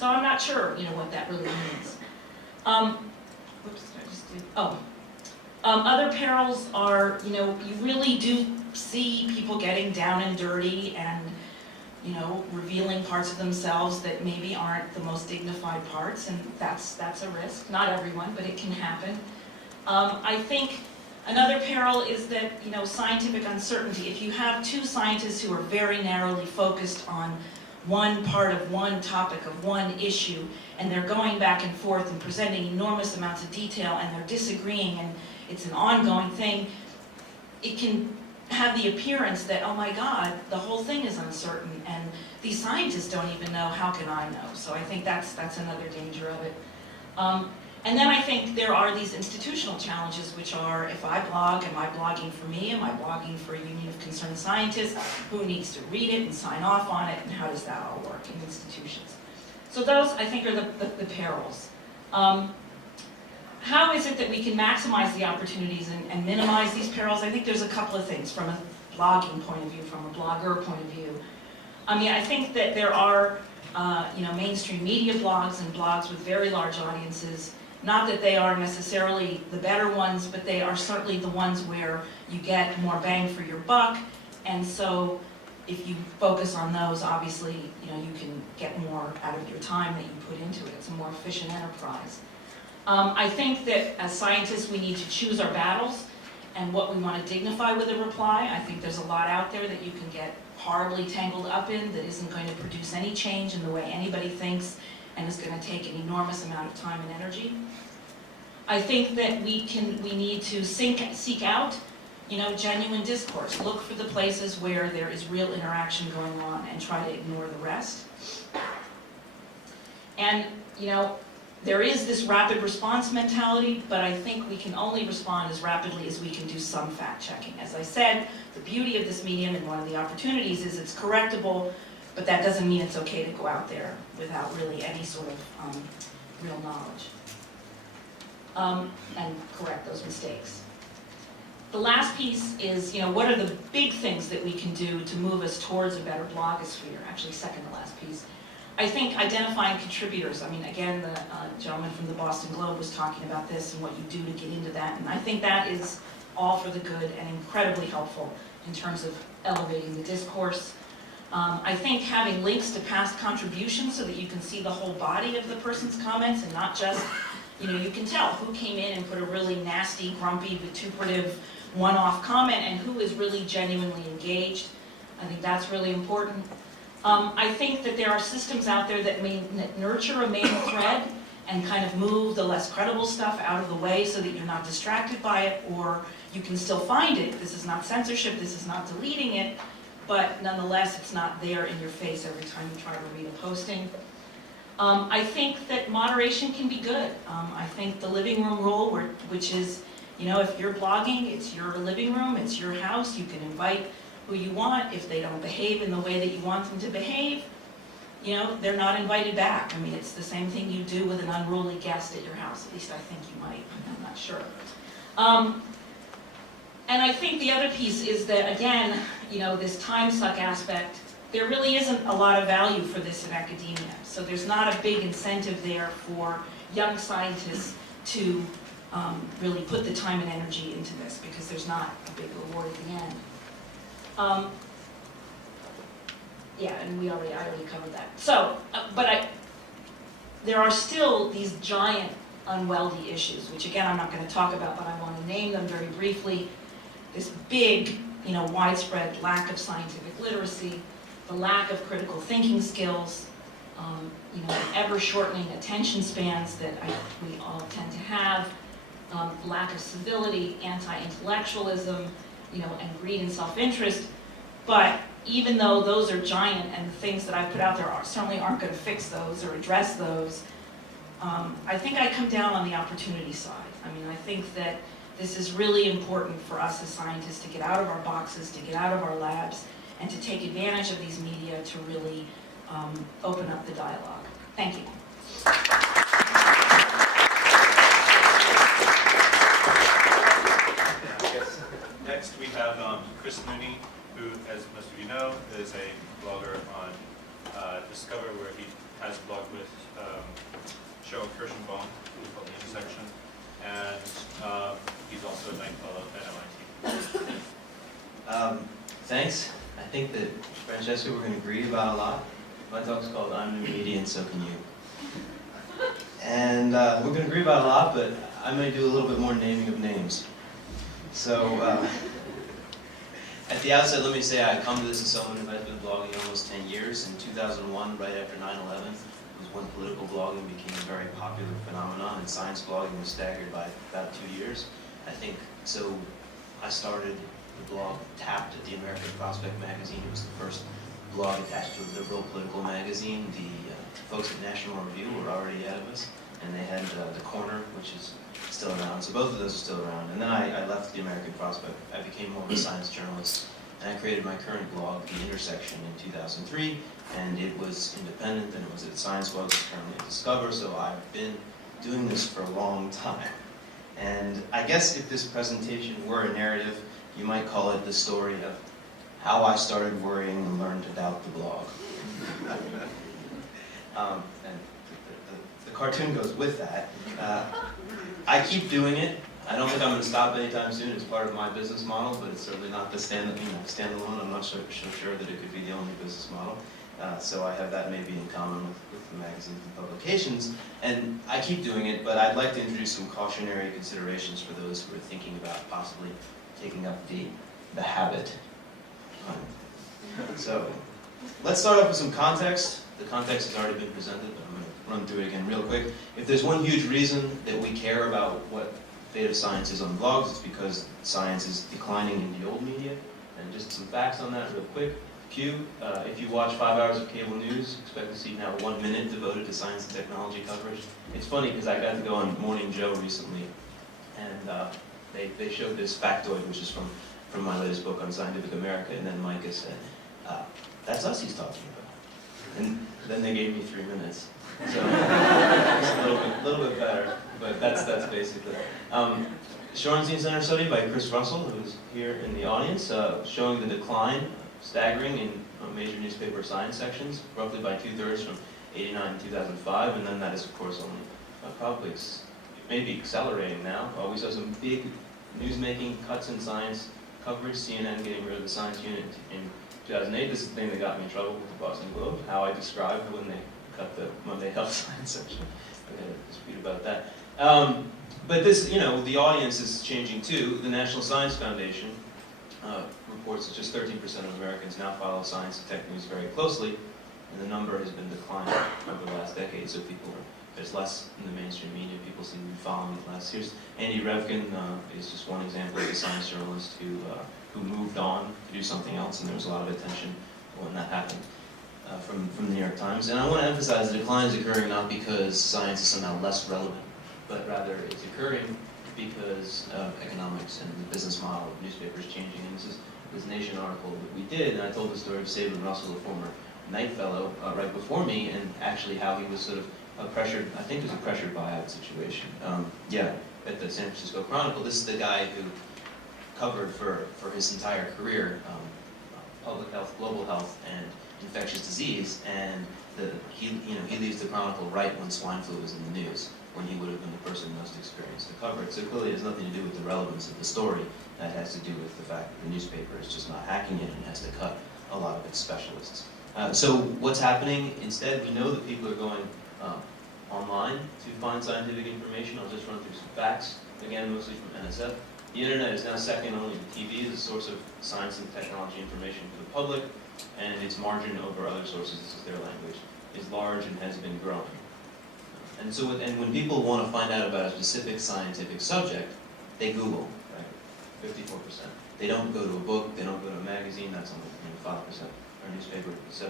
So I'm not sure, what that really means. Whoops, did I just do? Oh. Other perils are, you really do see people getting down and dirty and, revealing parts of themselves that maybe aren't the most dignified parts, and that's a risk. Not everyone, but it can happen. I think another peril is that, scientific uncertainty. If you have two scientists who are very narrowly focused on one part of one topic, of one issue, and they're going back and forth and presenting enormous amounts of detail, and they're disagreeing, and it's an ongoing thing, it can have the appearance that, oh my God, the whole thing is uncertain, and these scientists don't even know, how can I know? So I think that's another danger of it. And then I think there are these institutional challenges, which are, if I blog, am I blogging for me? Am I blogging for a Union of Concerned Scientists? Who needs to read it and sign off on it? And how does that all work in institutions? So those, I think, are the perils. How is it that we can maximize the opportunities and minimize these perils? I think there's a couple of things from a blogging point of view, from a blogger point of view. I think that there are, mainstream media blogs and blogs with very large audiences. Not that they are necessarily the better ones, but they are certainly the ones where you get more bang for your buck. And so if you focus on those, obviously, you can get more out of your time that you put into it. It's a more efficient enterprise. I think that as scientists, we need to choose our battles and what we want to dignify with a reply. I think there's a lot out there that you can get horribly tangled up in that isn't going to produce any change in the way anybody thinks, and is going to take an enormous amount of time and energy. I think that we need to seek out, genuine discourse. Look for the places where there is real interaction going on and try to ignore the rest. And, there is this rapid response mentality, but I think we can only respond as rapidly as we can do some fact checking. As I said, the beauty of this medium and one of the opportunities is it's correctable, but that doesn't mean it's okay to go out there without really any sort of real knowledge and correct those mistakes. The last piece is, what are the big things that we can do to move us towards a better blogosphere? Actually, second to last piece. I think identifying contributors. Again, the gentleman from the Boston Globe was talking about this and what you do to get into that, and I think that is all for the good and incredibly helpful in terms of elevating the discourse. I think having links to past contributions so that you can see the whole body of the person's comments and not just, you can tell who came in and put a really nasty, grumpy, vituperative, one-off comment and who is really genuinely engaged. I think that's really important. I think that there are systems out there that may nurture a main thread and kind of move the less credible stuff out of the way so that you're not distracted by it, or you can still find it. This is not censorship, this is not deleting it, but nonetheless it's not there in your face every time you try to read a posting. I think that moderation can be good. I think the living room rule, which is, if you're blogging, it's your living room, it's your house, you can invite who you want. If they don't behave in the way that you want them to behave, they're not invited back. It's the same thing you do with an unruly guest at your house. At least I think you might, I'm not sure. And I think the other piece is that, again, this time suck aspect, there really isn't a lot of value for this in academia. So there's not a big incentive there for young scientists to really put the time and energy into this, because there's not a big reward at the end. Yeah, and I already covered that. So, there are still these giant unwieldy issues, which again I'm not going to talk about, but I want to name them very briefly. This big, widespread lack of scientific literacy, the lack of critical thinking skills, ever-shortening attention spans that we all tend to have, lack of civility, anti-intellectualism, and greed and self-interest. But even though those are giant and the things that I've put out there certainly aren't going to fix those or address those, I think I come down on the opportunity side. I think that this is really important for us as scientists to get out of our boxes, to get out of our labs, and to take advantage of these media to really open up the dialogue. Thank you. Next we have Chris Mooney, who, as most of you know, is a blogger on Discover, where he has blogged with Kirschenbaum, who's called The Intersection, and he's also a Knight Fellow at MIT. Thanks. I think that Francesca, we're going to agree about a lot. My talk's called I'm New Media and So Can You. And we're going to agree about a lot, but I may do a little bit more naming of names. So at the outset, let me say I come to this as someone who has been blogging almost 10 years. In 2001, right after 9/11, was when political blogging became a very popular phenomenon, and science blogging was staggered by about 2 years. I think so. I started the blog tapped at the American Prospect magazine. It was the first blog attached to a liberal political magazine. The folks at National Review were already ahead of us, and they had The Corner, which is still around. So both of those are still around. And then I left the American Prospect. I became more of a science journalist, and I created my current blog, The Intersection, in 2003. And it was independent, and it was at Science Blogs, currently at Discover. So I've been doing this for a long time. And I guess if this presentation were a narrative, you might call it the story of how I started worrying and learned to doubt the blog. And the cartoon goes with that. I keep doing it. I don't think I'm going to stop anytime soon. It's part of my business model, but it's certainly not the standalone. I'm not so sure that it could be the only business model. So I have that maybe in common with the magazines and publications. And I keep doing it, but I'd like to introduce some cautionary considerations for those who are thinking about possibly taking up the habit. So let's start off with some context. The context has already been presented, but I'm going to run through it again real quick. If there's one huge reason that we care about what fate of science is on blogs, it's because science is declining in the old media. And just some facts on that real quick. If you watch 5 hours of cable news, expect to see now 1 minute devoted to science and technology coverage. It's funny because I got to go on Morning Joe recently, and they showed this factoid, which is from my latest book on Scientific America, and then Micah said, that's us he's talking about. And then they gave me 3 minutes. So it's a little bit better, but that's basically it. Shorenstein Center study by Chris Russell, who's here in the audience, showing the decline, staggering in major newspaper science sections, roughly by 2/3 from '89 to 2005, and then that is, of course, only probably maybe accelerating now. We saw some big newsmaking cuts in science coverage, CNN getting rid of the science unit in 2008. This is the thing that got me in trouble with the Boston Globe, how I described when they cut the Monday Health Science section. I got a dispute about that. But this, the audience is changing too. The National Science Foundation reports that just 13% of Americans now follow science and tech news very closely, and the number has been declining over the last decade. So there's less in the mainstream media. People seem to be following it less. Here's Andy Revkin is just one example of a science journalist who moved on to do something else, and there was a lot of attention when that happened from the New York Times. And I want to emphasize the decline is occurring not because science is somehow less relevant, but rather it's occurring because of economics and the business model of newspapers changing. And this Nation article that we did, and I told the story of Sabin Russell, a former Knight Fellow, right before me, and actually how he was sort of pressured, I think it was a pressured buyout situation. At the San Francisco Chronicle, this is the guy who covered for his entire career public health, global health, and infectious disease, and he leaves the Chronicle right when swine flu was in the news, when he would have been the person most experienced to cover it. So clearly it has nothing to do with the relevance of the story. That has to do with the fact that the newspaper is just not hacking it and has to cut a lot of its specialists. So what's happening instead? We know that people are going online to find scientific information. I'll just run through some facts, again, mostly from NSF. The internet is now second only to TV as a source of science and technology information for the public, and its margin over other sources, this is their language, is large and has been growing. And so, when people want to find out about a specific scientific subject, they Google, right? 54%. They don't go to a book, they don't go to a magazine, that's only 5%. Our newspaper, 7%.